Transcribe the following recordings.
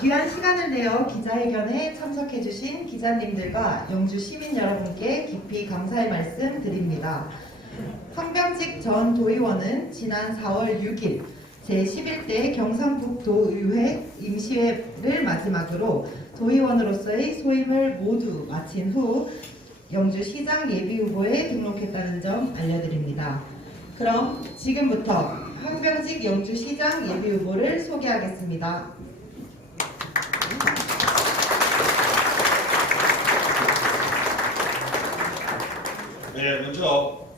귀한 시간을 내어 기자회견에 참석해주신 기자님들과 영주 시민 여러분께 깊이 감사의 말씀 드립니다. 황병직 전 도의원은 지난 4월 6일 제11대 경상북도의회 임시회를 마지막으로 도의원으로서의 소임을 모두 마친 후 영주시장 예비후보에 등록했다는 점 알려드립니다. 그럼 지금부터 황병직 영주시장 예비후보를 소개하겠습니다. 네, 먼저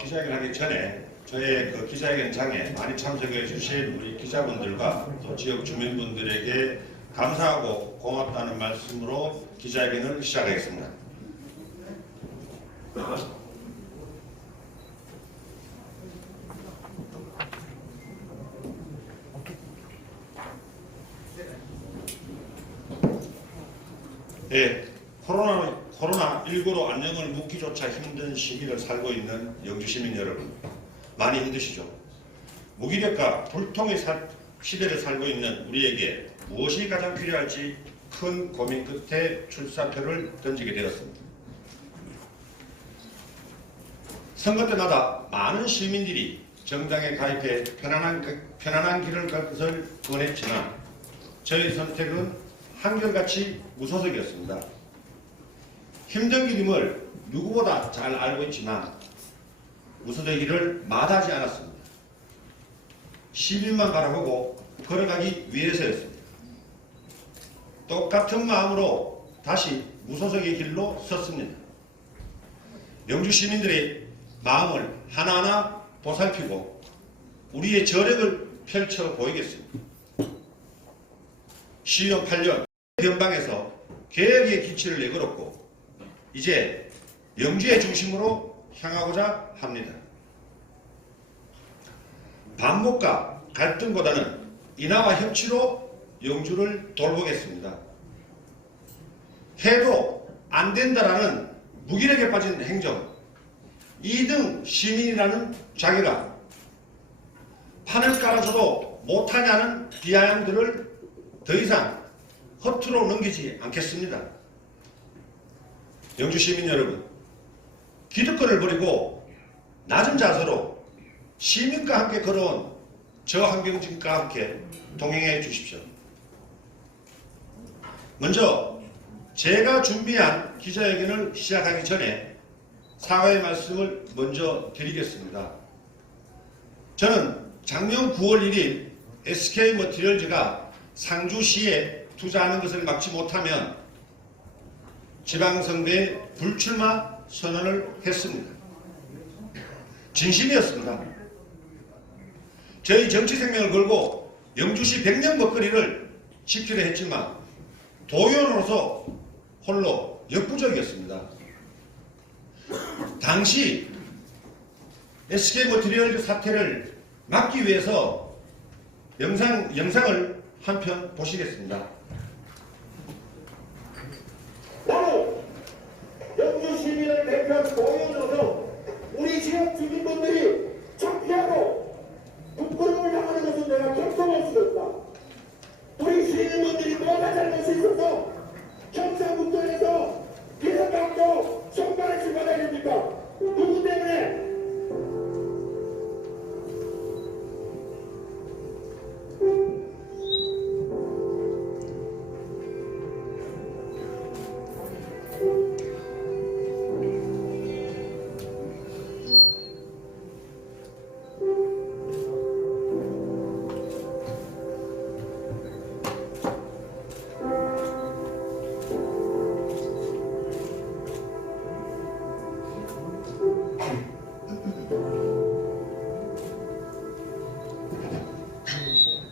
기자회견 하기 전에 저의 그 기자회견장에 많이 참석해 주신 우리 기자분들과 또 지역 주민분들에게 감사하고 고맙다는 말씀으로 기자회견을 시작하겠습니다. 네, 코로나19로 안녕을 묻기조차 힘든 시기를 살고 있는 영주 시민 여러분, 많이 힘드시죠? 무기력과 불통의 시대를 살고 있는 우리에게 무엇이 가장 필요할지 큰 고민 끝에 출사표를 던지게 되었습니다. 선거 때마다 많은 시민들이 정당에 가입해 편안한 길을 갈 것을 원했지만 저의 선택은 한결같이 무소속이었습니다. 힘든 길임을 누구보다 잘 알고 있지만 무소속이기를 마다하지 않았습니다. 시민만 바라보고 걸어가기 위해서였습니다. 똑같은 마음으로 다시 무소속의 길로 섰습니다. 영주 시민들의 마음을 하나하나 보살피고 우리의 저력을 펼쳐 보이겠습니다. 시효 8년 변방에서 개혁의 기치를 내걸었고 이제 영주의 중심으로 향하고자 합니다. 반목과 갈등보다는 인하와 협치로 영주를 돌보겠습니다. 해도 안 된다라는 무기력에 빠진 행정, 2등 시민이라는 자기가 판을 깔아줘도 못하냐는 비아냥들을 더 이상 허투루 넘기지 않겠습니다. 영주 시민 여러분, 기득권을 버리고 낮은 자세로 시민과 함께 걸어온 저 황병직과 함께 동행해 주십시오. 먼저 제가 준비한 기자회견을 시작하기 전에 사과의 말씀을 먼저 드리겠습니다. 저는 작년 9월 1일 SK머티리얼즈가 상주시에 투자하는 것을 막지 못하면 지방선거에 불출마 선언을 했습니다. 진심이었습니다. 저희 정치 생명을 걸고 영주시 100년 먹거리를 지키려 했지만 도의원으로서 홀로 역부족이었습니다. 당시 SK머티리얼즈 사태를 막기 위해서 영상을 한 편 보시겠습니다. 나는 영주 시민을 대표한 도의원으로서 우리 지역 주민분들이 창피하고 부끄러움을 당하는 것은 내가 경청할 수 없다. 우리 시민분들이 뭐가 잘못이 있어서 경상북도에서 비서당도 손가락질 받아야 됩니까? 누구 때문에?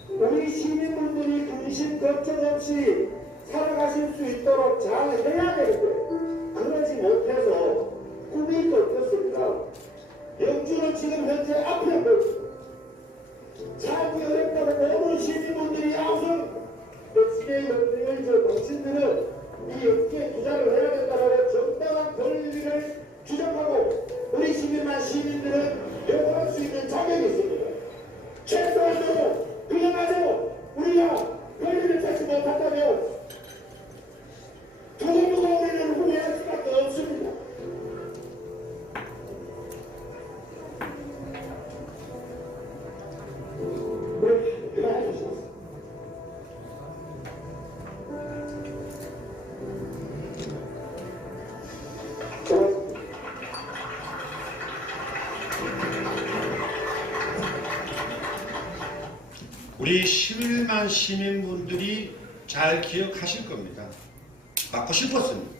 우리 시민분들이 근심 걱정 없이 살아가실 수 있도록 잘 해야 되는데 그러지 못해서 꿈이 꺾였습니다. 영주는 지금 현재 앞에 보입니다. 살기 어렵다고 모든 시민분들이 아우성 SK머티리얼즈 당신들은 이 업계에 투자를 해야 된다고 정당한 권리를 주장하고 우리 시민들은 요구할 수 있는 자격이 있습니다. 최소한도 그래가지고 우리가 권리를 찾지 못한다면 우리 11만 시민분들이 잘 기억하실 겁니다. 막고 싶었습니다.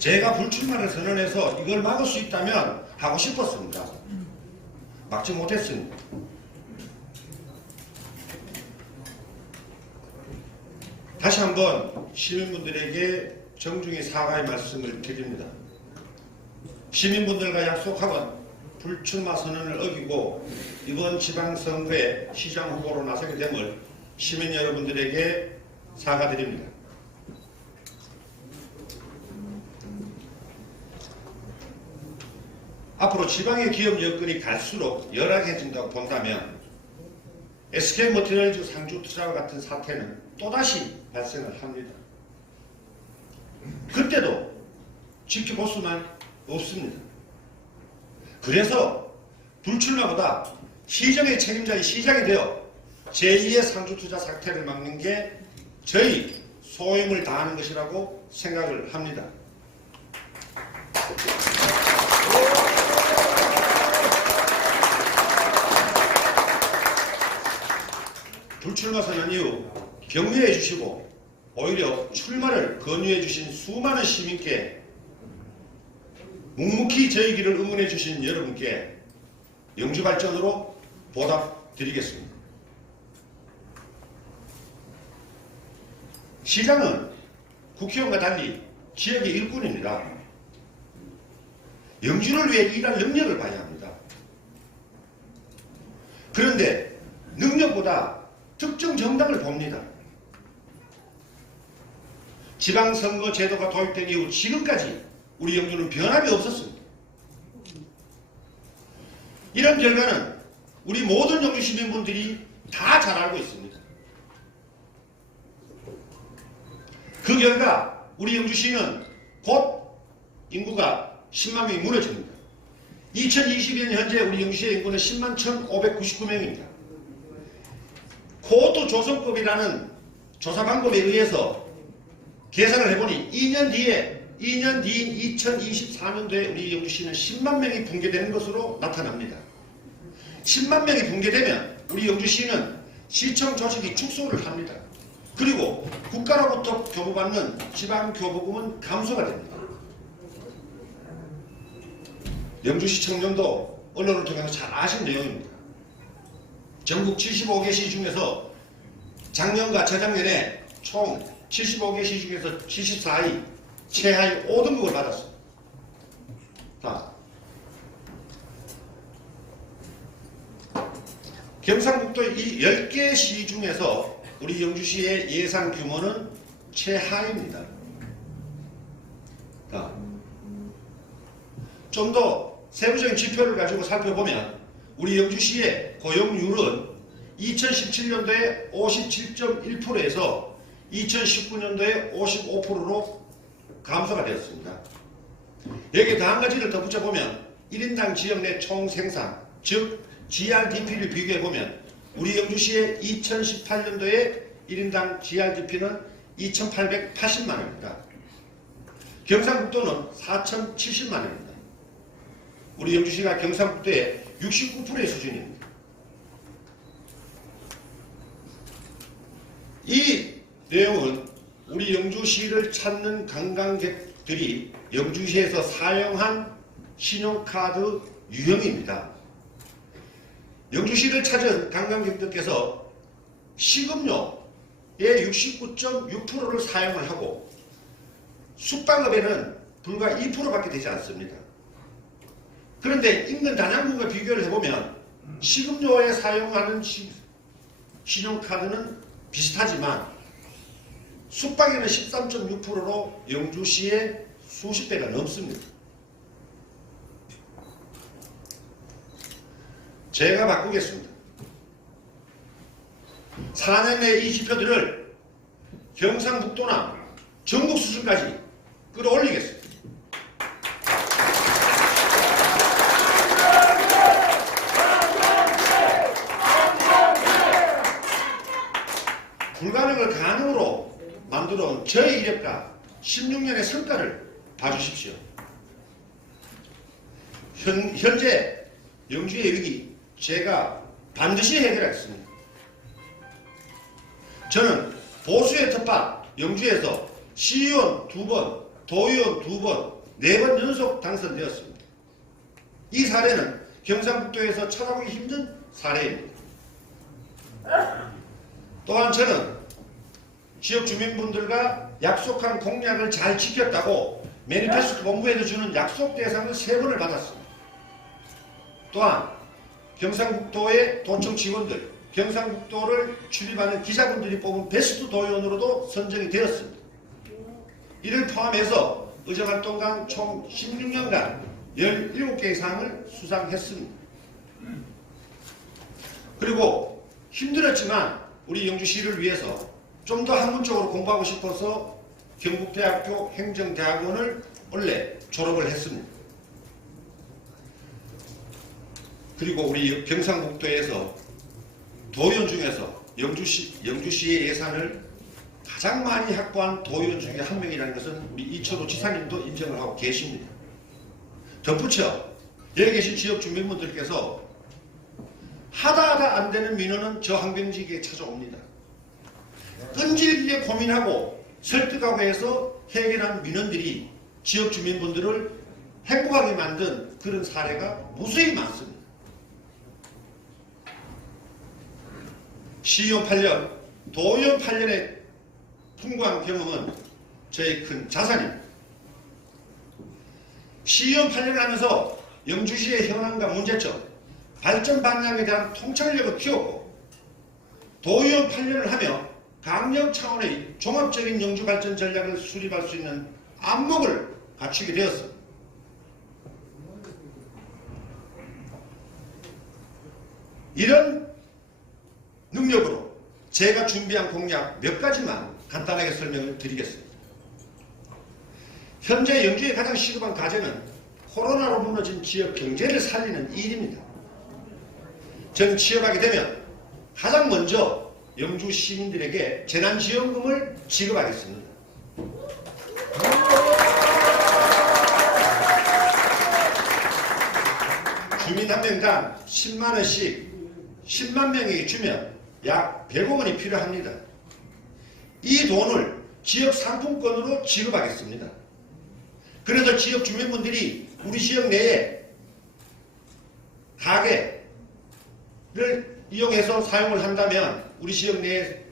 제가 불출마를 선언해서 이걸 막을 수 있다면 하고 싶었습니다. 막지 못했습니다. 다시 한번 시민분들에게 정중히 사과의 말씀을 드립니다. 시민분들과 약속하건 불출마 선언을 어기고 이번 지방선거에 시장 후보로 나서게 됨을 시민 여러분들에게 사과드립니다. 앞으로 지방의 기업 여건이 갈수록 열악해진다고 본다면 SK머티리얼즈 상주 투자와 같은 사태는 또다시 발생을 합니다. 그때도 지켜볼 수만 없습니다. 그래서 불출마보다 시정의 책임자인 시장이 되어 제2의 상주투자 사태를 막는 게 저희 소임을 다하는 것이라고 생각을 합니다. 불출마 선언 이후 격려해 주시고 오히려 출마를 권유해 주신 수많은 시민께 묵묵히 저희 길을 응원해 주신 여러분께 영주 발전으로 보답드리겠습니다. 시장은 국회의원과 달리 지역의 일꾼입니다. 영주를 위해 일할 능력을 봐야 합니다. 그런데 능력보다 특정 정당을 봅니다. 지방선거 제도가 도입된 이후 지금까지 우리 영주는 변함이 없었습니다. 이런 결과는 우리 모든 영주 시민분들이 다 잘 알고 있습니다. 그 결과 우리 영주시는 곧 인구가 10만 명이 무너집니다. 2022년 현재 우리 영주시의 인구는 10만 1,599명입니다. 고도 조성법이라는 조사 방법에 의해서 계산을 해보니 2년 뒤인 2024년도에 우리 영주시는 10만 명이 붕괴되는 것으로 나타납니다. 10만 명이 붕괴되면 우리 영주시는 시청 조직이 축소를 합니다. 그리고 국가로부터 교부받는 지방교부금은 감소가 됩니다. 영주시 청년도 언론을 통해서 잘 아신 내용입니다. 전국 75개 시 중에서 작년과 재작년에 총 75개 시 중에서 74위, 최하위 5등급을 받았습니다. 경상북도 이 10개 시 중에서 우리 영주시의 예산 규모는 최하위입니다. 좀 더 세부적인 지표를 가지고 살펴보면 우리 영주시의 고용률은 2017년도에 57.1%에서 2019년도에 55%로 감소가 되었습니다. 여기에 더 한 가지를 더 붙여보면 1인당 지역 내 총생산, 즉 GRDP를 비교해보면 우리 영주시의 2018년도에 1인당 GRDP는 2,880만 원입니다. 경상북도는 4,070만 원입니다. 우리 영주시가 경상북도의 69%의 수준입니다. 이 내용은 우리 영주시를 찾는 관광객들이 영주시에서 사용한 신용카드 유형입니다. 영주시를 찾은 관광객들께서 식음료의 69.6%를 사용을 하고 숙박업에는 불과 2%밖에 되지 않습니다. 그런데 인근 단양군과 비교를 해보면 식음료에 사용하는 신용카드는 비슷하지만 숙박에는 13.6%로 영주시의 수십 배가 넘습니다. 제가 바꾸겠습니다. 4년 내 이 지표들을 경상북도나 전국 수준까지 끌어올리겠습니다. 불가능을 가능으로 만들어온 저의 이력과 16년의 성과를 봐주십시오. 현재 영주의 위기 제가 반드시 해결하겠습니다. 저는 보수의 텃밭 영주에서 시의원 2번, 도의원 2번, 4번 연속 당선되었습니다. 이 사례는 경상북도에서 찾아보기 힘든 사례입니다. 또한 저는 지역 주민분들과 약속한 공약을 잘 지켰다고 매니페스토 본부에서 주는 약속 대상을 3번을 받았습니다. 또한 경상북도의 도청 직원들, 경상북도를 출입하는 기자분들이 뽑은 베스트 도의원으로도 선정이 되었습니다. 이를 포함해서 의정활동당 총 16년간 17개의 상을 수상했습니다. 그리고 힘들었지만 우리 영주시를 위해서 좀 더 학문적으로 공부하고 싶어서 경북대학교 행정대학원을 원래 졸업을 했습니다. 그리고 우리 경상북도에서 도의원 중에서 영주시의 예산을 가장 많이 확보한 도의원 중에 한 명이라는 것은 우리 이철호 지사님도 인정을 하고 계십니다. 덧붙여 여기 계신 지역 주민분들께서 하다 안 되는 민원은 저 항병직에 찾아옵니다. 끈질기게 고민하고 설득하고 해서 해결한 민원들이 지역 주민분들을 행복하게 만든 그런 사례가 무수히 많습니다. 시의원 8년, 도의원 8년의 풍부한 경험은 저의 큰 자산입니다. 시의원 8년을 하면서 영주시의 현황과 문제점, 발전 방향에 대한 통찰력을 키웠고, 도의원 8년을 하며 강력 차원의 종합적인 영주 발전 전략을 수립할 수 있는 안목을 갖추게 되었습니다. 이런 능력으로 제가 준비한 공약 몇 가지만 간단하게 설명을 드리겠습니다. 현재 영주의 가장 시급한 과제는 코로나로 무너진 지역 경제를 살리는 일입니다. 저는 취업하게 되면 가장 먼저 영주 시민들에게 재난지원금을 지급하겠습니다. 주민 한 명당 10만원씩 10만 명에게 주면 약 100억 원이 필요합니다. 이 돈을 지역 상품권으로 지급하겠습니다. 그래서 지역 주민분들이 우리 지역 내에 가게를 이용해서 사용을 한다면 우리 지역 내에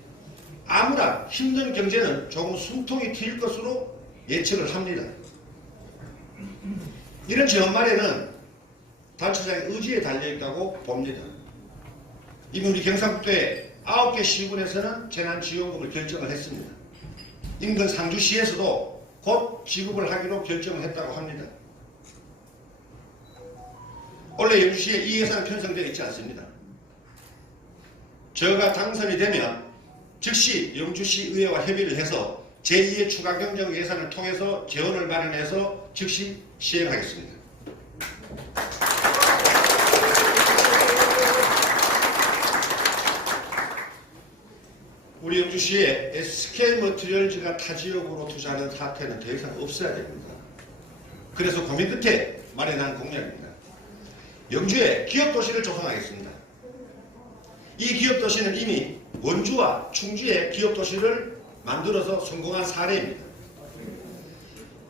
아무나 힘든 경제는 조금 숨통이 트일 것으로 예측을 합니다. 이런 제 연말에는 단체장의 의지에 달려있다고 봅니다. 이미 우리 경상북도의 9개 시군에서는 재난지원금을 결정을 했습니다. 인근 상주시에서도 곧 지급을 하기로 결정을 했다고 합니다. 원래 영주시에 이 예산은 편성되어 있지 않습니다. 저가 당선이 되면 즉시 영주시 의회와 협의를 해서 제2의 추가경정 예산을 통해서 재원을 마련해서 즉시 시행하겠습니다. 우리 영주시에 SK머티리얼즈가 타 지역으로 투자하는 사태는 더 이상 없어야 됩니다. 그래서 고민 끝에 마련한 공약입니다. 영주에 기업도시를 조성하겠습니다. 이 기업도시는 이미 원주와 충주의 기업도시를 만들어서 성공한 사례입니다.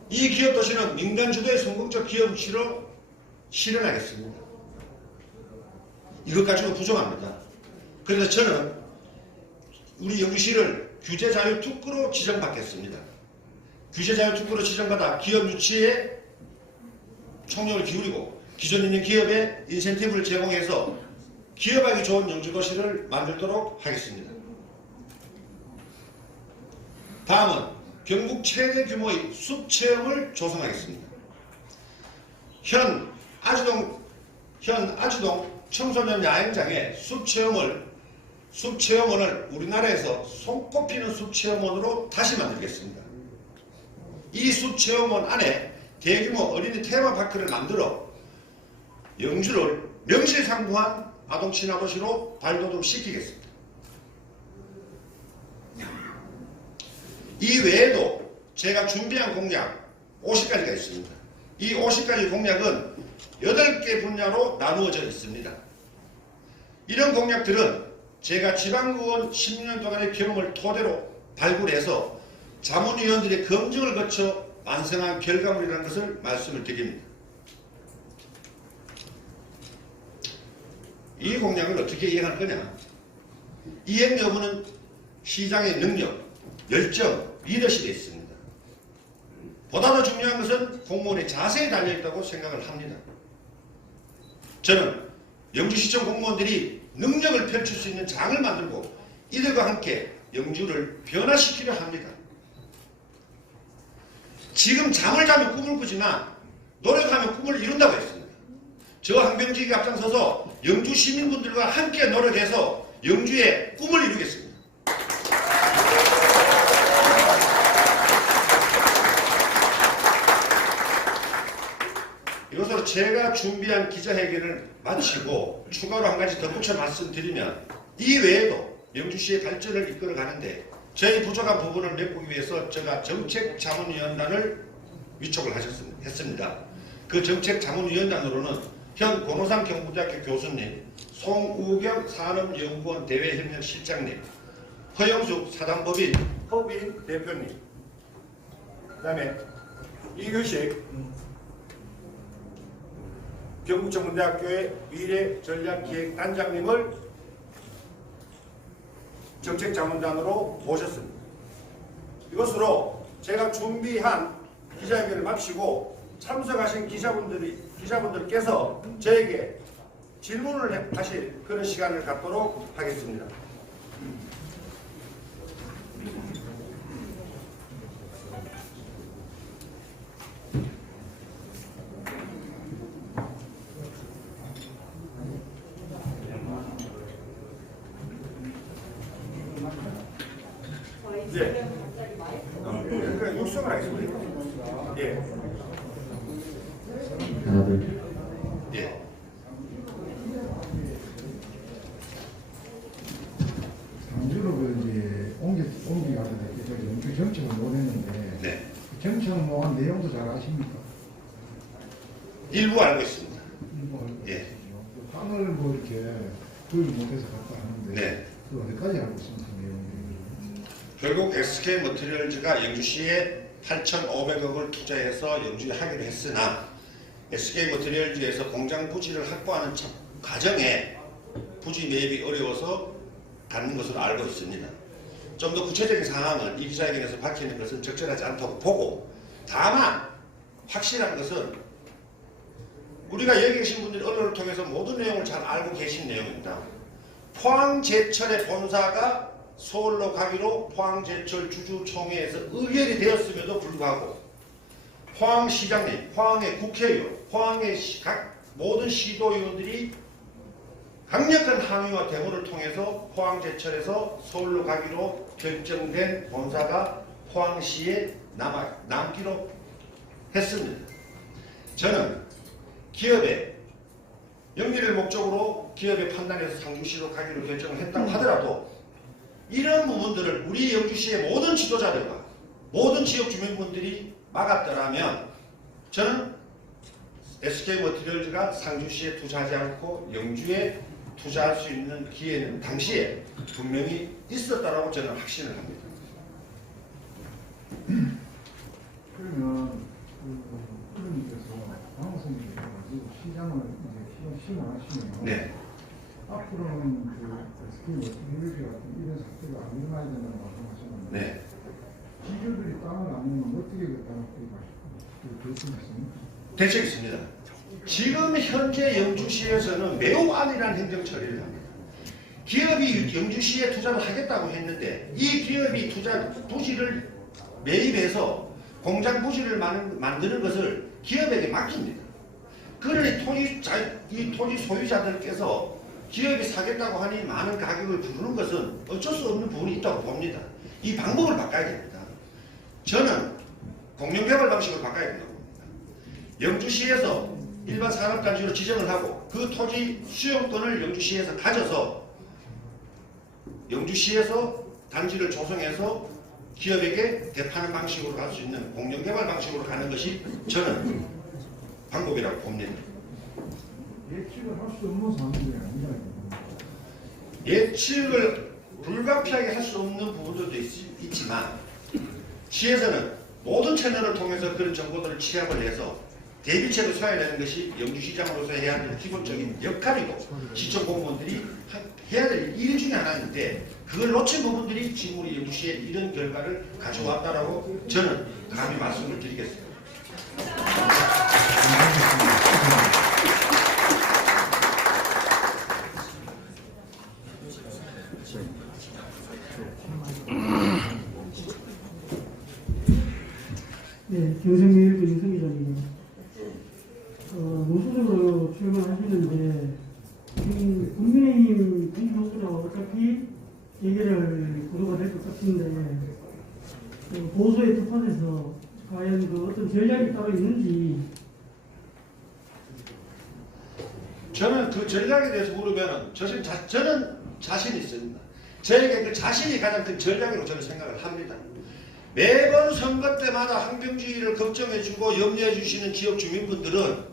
이 기업도시는 민간주도의 성공적 기업도시로 실현하겠습니다. 이것 가지고 부족합니다. 그래서 저는 우리 영주시를 규제자유특구로 지정받겠습니다. 규제자유특구로 지정받아 기업 유치에 총력을 기울이고 기존 있는 기업에 인센티브를 제공해서 기업하기 좋은 영주도시를 만들도록 하겠습니다. 다음은 경북 최대 규모의 숲체험을 조성하겠습니다. 현 아주동 청소년 야영장에 숲체험원을 우리나라에서 손꼽히는 숲체험원으로 다시 만들겠습니다. 이 숲체험원 안에 대규모 어린이 테마파크를 만들어 영주를 명실상부한 아동 친화도시로 발돋움시키겠습니다. 이 외에도 제가 준비한 공약 50가지가 있습니다. 이 50가지 공약은 8개 분야로 나누어져 있습니다. 이런 공약들은 제가 지방의원 10년 동안의 경험을 토대로 발굴해서 자문위원들의 검증을 거쳐 완성한 결과물이라는 것을 말씀을 드립니다. 이 공약을 어떻게 이행할 거냐? 이행 여부는 시장의 능력, 열정, 리더십에 있습니다. 보다 더 중요한 것은 공무원의 자세에 달려있다고 생각을 합니다. 저는 영주시청 공무원들이 능력을 펼칠 수 있는 장을 만들고 이들과 함께 영주를 변화시키려 합니다. 지금 잠을 자면 꿈을 꾸지만 노력하면 꿈을 이룬다고 했습니다. 저 항병직이 앞장서서 영주 시민분들과 함께 노력해서 영주의 꿈을 이루겠습니다. 이것으로 제가 준비한 기자회견을 마치고 추가로 한 가지 덧붙여 말씀드리면 이 외에도 영주시의 발전을 이끌어 가는데 저희 부족한 부분을 메꾸기 위해서 제가 정책자문위원단을 위촉을 했습니다. 그 정책자문위원단으로는 현 권오상 경북대학교 교수님, 송우경 산업연구원 대외협력실장님, 허영숙 사단법인 법인 대표님, 그 다음에 이규식 경북정문대학교의 미래전략기획단장님을 정책자문단으로 모셨습니다. 이것으로 제가 준비한 기자회견을 마치고 참석하신 기자분들께서 저에게 질문을 하실 그런 시간을 갖도록 하겠습니다. 네. 그러니까 육성을 하겠습니다. 예. 하나 둘. 예. 상주로 이제 옮기가서 영주 정책을 논했는데 네. 정책은 뭐한 내용도 잘 아십니까? 일부 알고 있습니다. 예. 땅을 뭐 이렇게 구입 못해서 갔다 하는데 네. 그 어디까지 알고 있습니까 내용이? 결국 SK 머티리얼즈가 영주시에 8,500억을 투자해서 영주에 하기로 했으나 SK 머티리얼즈에서 공장 부지를 확보하는 과정에 부지 매입이 어려워서 갖는 것으로 알고 있습니다. 좀 더 구체적인 상황은 이 기자회견에서 밝히는 것은 적절하지 않다고 보고, 다만 확실한 것은 우리가 여기 계신 분들이 언론을 통해서 모든 내용을 잘 알고 계신 내용입니다. 포항제철의 본사가 서울로 가기로 포항제철 주주총회에서 의결이 되었음에도 불구하고 포항시장님, 포항의 국회의원, 포항의 각 모든 시도의원들이 강력한 항의와 데모를 통해서 포항제철에서 서울로 가기로 결정된 본사가 포항시에 남기로 했습니다. 저는 기업의 영리를 목적으로 기업의 판단에서 상주시로 가기로 결정을 했다고 하더라도 이런 부분들을 우리 영주시의 모든 지도자들과 모든 지역 주민분들이 막았더라면 저는 SK 머티리얼즈가 상주시에 투자하지 않고 영주에 투자할 수 있는 기회는 당시에 분명히 있었다라고 저는 확신을 합니다. 그러면 그러님께서 방송국에 가지고 시장을 이제 심어하시면 네. 앞으로는 그 SK 머티리얼즈 같은 이런 사태가 안 일어나야 된다고 말씀하셨는데 네. 기업들이 땅을 안 내면 어떻게 그 땅을 결정했습니까? 대책이 있습니다. 지금 현재 영주시에서는 매우 안일한 행정 처리를 합니다. 기업이 영주시에 투자를 하겠다고 했는데 이 기업이 부지를 매입해서 공장 부지를 만드는 것을 기업에게 맡깁니다. 그러니 이 토지 소유자들께서 기업이 사겠다고 하니 많은 가격을 부르는 것은 어쩔 수 없는 부분이 있다고 봅니다. 이 방법을 바꿔야 됩니다. 저는 공영개발 방식으로 바꿔야 된다고 봅니다. 영주시에서 일반 산업단지로 지정을 하고 그 토지 수용권을 영주시에서 가져서 영주시에서 단지를 조성해서 기업에게 대파는 방식으로 갈 수 있는 공영개발 방식으로 가는 것이 저는 방법이라고 봅니다. 예측을 할 수 없는 상황이 아니라 예측을 불가피하게 할 수 없는 부분들도 있지만 시에서는 모든 채널을 통해서 그런 정보들을 취합을 해서 대비책을 세워내는 것이 영주시장으로서 해야 하는 기본적인 역할이고 시청 공무원들이 해야 될 일 중에 하나인데 그걸 놓친 부분들이 지금 우리 영주시에 이런 결과를 가져왔다라고 저는 감히 말씀을 드리겠습니다. 네, 경성매일부 윤성 기자입니다. 무소속으로 출마하시는데 지금 국민의힘 공격으로 어차피 예결을 구도가 될 것 같은데 보수에 특화돼서 과연 그 어떤 전략이 따로 있는지. 저는 그 전략에 대해서 물으면 저는 자신이 있습니다. 저에게 그 자신이 가장 큰 전략이라고 저는 생각을 합니다. 매번 선거 때마다 항병주의를 걱정해주고 염려해주시는 지역 주민분들은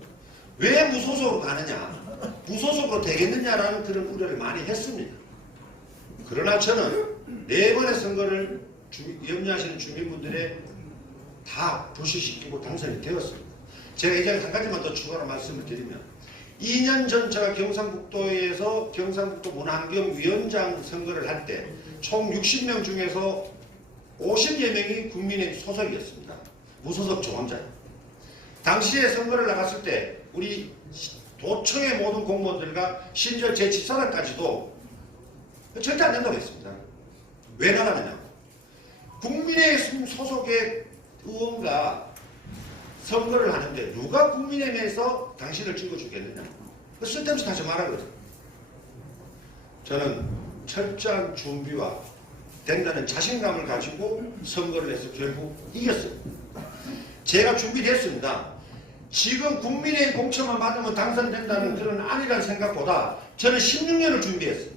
왜 무소속으로 가느냐, 무소속으로 되겠느냐라는 그런 우려를 많이 했습니다. 그러나 저는 네 번의 선거를 염려하시는 주민분들의 다 불식시키고 당선이 되었습니다. 제가 이 자리에 한 가지만 더 추가로 말씀을 드리면 2년 전 제가 경상북도에서 경상북도 문환경위원장 선거를 할 때 총 60명 중에서 50여 명이 국민의힘 소속이었습니다. 무소속 조언자. 당시에 선거를 나갔을 때 우리 도청의 모든 공무원들과 심지어 제 집사람까지도 절대 안 된다고 했습니다. 왜 나가느냐. 국민의힘 소속의 의원과 선거를 하는데 누가 국민의힘에서 당신을 찍어주겠느냐. 쓸데없이 다시 말하거든요. 저는 철저한 준비와 된다는 자신감을 가지고 선거를 해서 결국 이겼습니다. 제가 준비됐습니다. 지금 국민의 공천만 받으면 당선된다는 그런 아니라는 생각보다 저는 16년을 준비했습니다.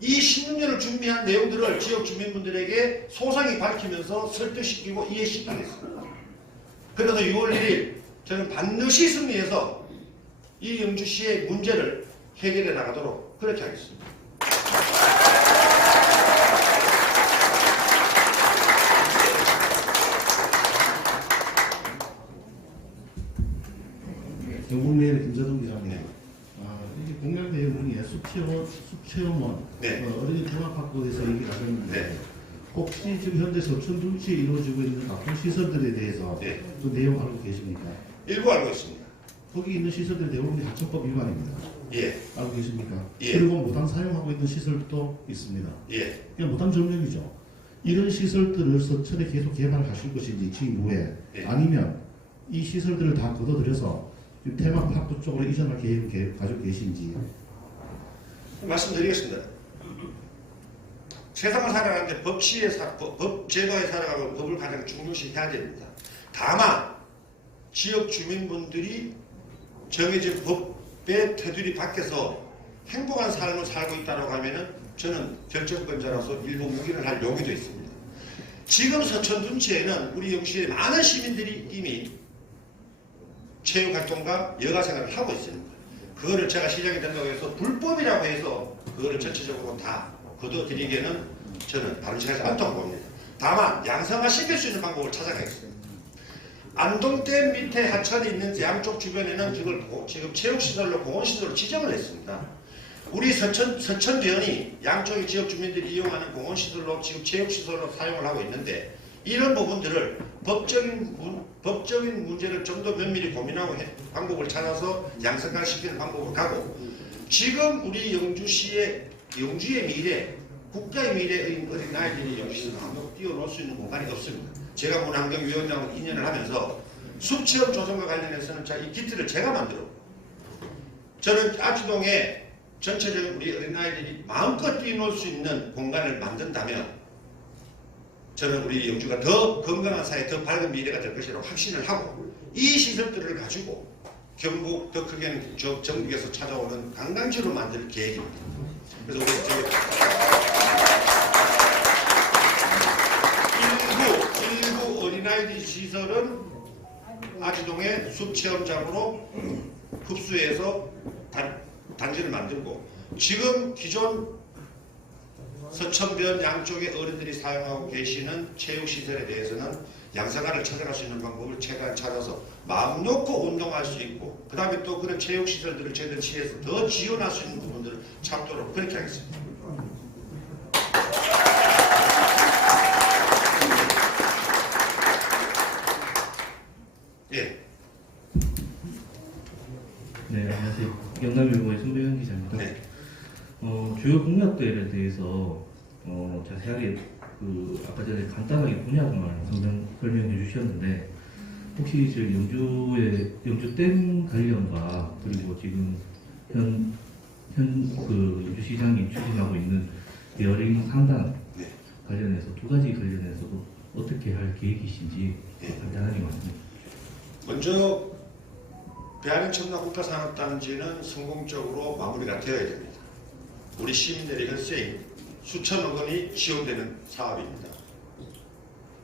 이 16년을 준비한 내용들을 지역 주민분들에게 소상히 밝히면서 설득시키고 이해시키겠습니다. 그래서 6월 1일 저는 반드시 승리해서 이 영주시의 문제를 해결해 나가도록 그렇게 하겠습니다. 경북매일 김재동 기자입니다. 이게 공약내용 중에 숲체험원, 네. 어린이 종합학교에서 얘기를 하셨는데 네. 혹시 지금 현재 서천 둔치에 이루어지고 있는 학교 시설들에 대해서 네. 그 내용 알고 계십니까? 일부 알고 있습니다. 거기 있는 시설들 대부분이 하천법 위반입니다. 예, 알고 계십니까? 예. 그리고 무단 사용하고 있는 시설도 있습니다. 예. 그냥 무단 점령이죠. 이런 시설들을 서천에 계속 개발하실 것인지 지금 후에 예. 아니면 이 시설들을 다 걷어들여서 지금 테마파크 쪽으로 이전할 계획을 가지고 계신지. 말씀드리겠습니다. 세상을 살아가는데 법 제도에 살아가고 법을 가장 중요시 해야 됩니다. 다만 지역 주민분들이 정해진 법의 테두리 밖에서 행복한 삶을 살고 있다고 하면은 저는 결정권자로서 일부 묵인을 할 용의도 있습니다. 지금 서천 둔치에는 우리 영주시의 많은 시민들이 이미 체육활동과 여가생활을 하고 있습니다. 그거를 제가 시장이 된다고 해서 불법이라고 해서 그거를 전체적으로 다 걷어들이기에는 저는 바른 생각하지 않다고 봅니다. 다만 양성화시킬 수 있는 방법을 찾아가겠습니다. 안동댐 밑에 하천이 있는 양쪽 주변에는 지금 체육시설로 공원시설로 지정을 했습니다. 우리 서천변이 양쪽의 지역 주민들이 이용하는 공원시설로 지금 체육시설로 사용을 하고 있는데 이런 부분들을 법적인 문제를 좀 더 면밀히 고민하고 방법을 찾아서 양성화시키는 방법으로 가고 지금 우리 영주의 미래, 국가의 미래의 어린 아이들이 영주시에서 한번 뛰어놀 수 있는 공간이 없습니다. 제가 문환경위원장으로 2년을 하면서 숲체험 조성과 관련해서는 이 기틀을 제가 만들었고 저는 아주동에 전체적인 우리 어린아이들이 마음껏 뛰어놀 수 있는 공간을 만든다면 저는 우리 영주가 더 건강한 사회, 더 밝은 미래가 될 것이라고 확신을 하고 이 시설들을 가지고 경북, 더 크게는 전국에서 찾아오는 관광지로 만들 계획입니다. 그래서 우리 일부 어린아이들 시설은 아주동의 숲체험장으로 흡수해서 단지를 만들고 지금 기존 서천변 양쪽에 어른들이 사용하고 계시는 체육시설에 대해서는 양산가를 찾아갈 수 있는 방법을 최대한 찾아서 마음 놓고 운동할 수 있고 그 다음에 또 그런 체육시설들을 저희들 시에서 더 지원할 수 있는 부분들을 찾도록 그렇게 하겠습니다. 예. 네, 안녕하세요. 영남일보의 손배현 기자입니다. 네. 주요 공약들에 대해서 자세하게 아까 전에 간단하게 분야만 설명해 주셨는데 혹시 저희 영주댐 관련과 그리고 지금 현 영주시장이 추진하고 있는 베어링 상단 네. 관련해서 두 가지 관련해서도 어떻게 할 계획이신지 네. 간단하게 말씀해 주시죠. 먼저 배아린 첨단 국가산업단지는 성공적으로 마무리가 되어야 됩니다. 우리 시민들의 혈세인 수천억 원이 지원되는 사업입니다.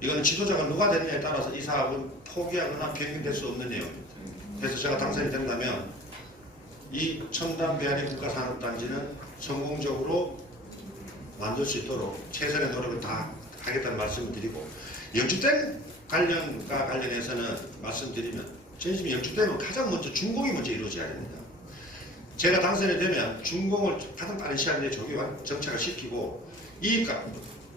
이거는 지도자가 누가 됐냐에 따라서 이 사업은 포기하거나 변경될 수 없는 내용입니다. 그래서 제가 당선이 된다면 이 첨단 배아린 국가산업단지는 성공적으로 만들 수 있도록 최선의 노력을 다 하겠다는 말씀을 드리고 영주댐 관련해서는 말씀드리면 저희 영주댐은 가장 먼저 준공이 먼저 이루어져야 됩니다. 제가 당선이 되면 준공을 가장 빠른 시간 내에 정착을 시키고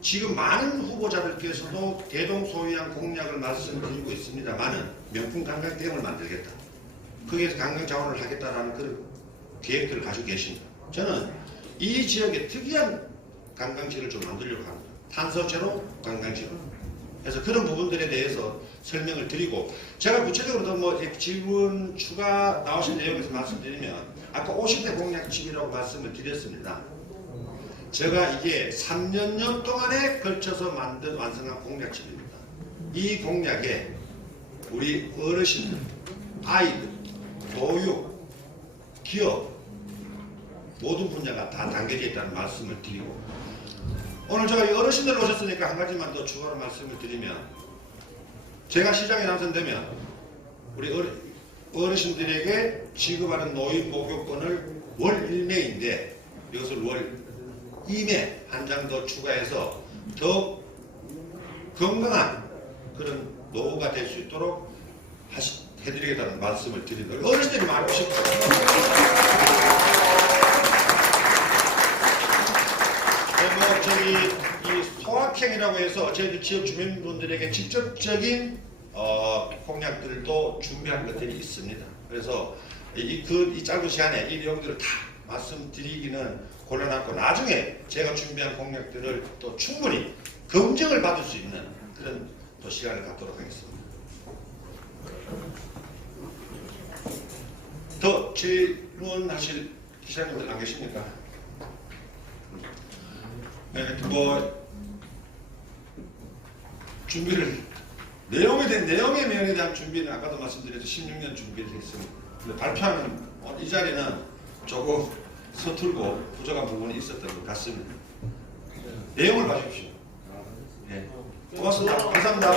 지금 많은 후보자들께서도 대동소이한 공약을 말씀드리고 있습니다만은 명품 관광댐을 만들겠다. 거기에서 관광 자원을 하겠다라는 그런 계획들을 가지고 계십니다. 저는 이 지역에 특이한 관광지를 좀 만들려고 합니다. 탄소제로 관광지로. 그래서 그런 부분들에 대해서 설명을 드리고 제가 구체적으로 뭐 질문 추가 나오신 내용에서 말씀드리면 아까 50대 공약집이라고 말씀을 드렸습니다. 제가 이게 3년 동안에 걸쳐서 완성한 공약집입니다. 이 공약에 우리 어르신들, 아이들, 교육, 기업 모든 분야가 다 담겨져 있다는 말씀을 드리고 오늘 제가 어르신들 오셨으니까 한 가지만 더 추가로 말씀을 드리면 제가 시장에 당선되면 우리 어르신들에게 지급하는 노인 보육권을 월 1매인데 이것을 월 2매 한 장 더 추가해서 더 건강한 그런 노후가 될 수 있도록 해드리겠다는 말씀을 드리고 어르신들이 많이 오십시오. 이 소확행이라고 해서 저희 지역 주민분들에게 직접적인 공약들도 준비한 것들이 있습니다. 그래서 이 짧은 시간에 이 내용들을 다 말씀드리기는 곤란하고 나중에 제가 준비한 공약들을 또 충분히 검증을 받을 수 있는 그런 또 시간을 갖도록 하겠습니다. 더 질문하실 기자님들 안 계십니까? 네, 뭐 준비를 내용의 면에 대한 준비는 아까도 말씀드렸죠. 16년 준비를 했습니다. 근데 발표하는 이 자리는 조금 서툴고 부족한 부분이 있었던 것 같습니다. 내용을 봐주십시오. 네. 고맙습니다. 감사합니다.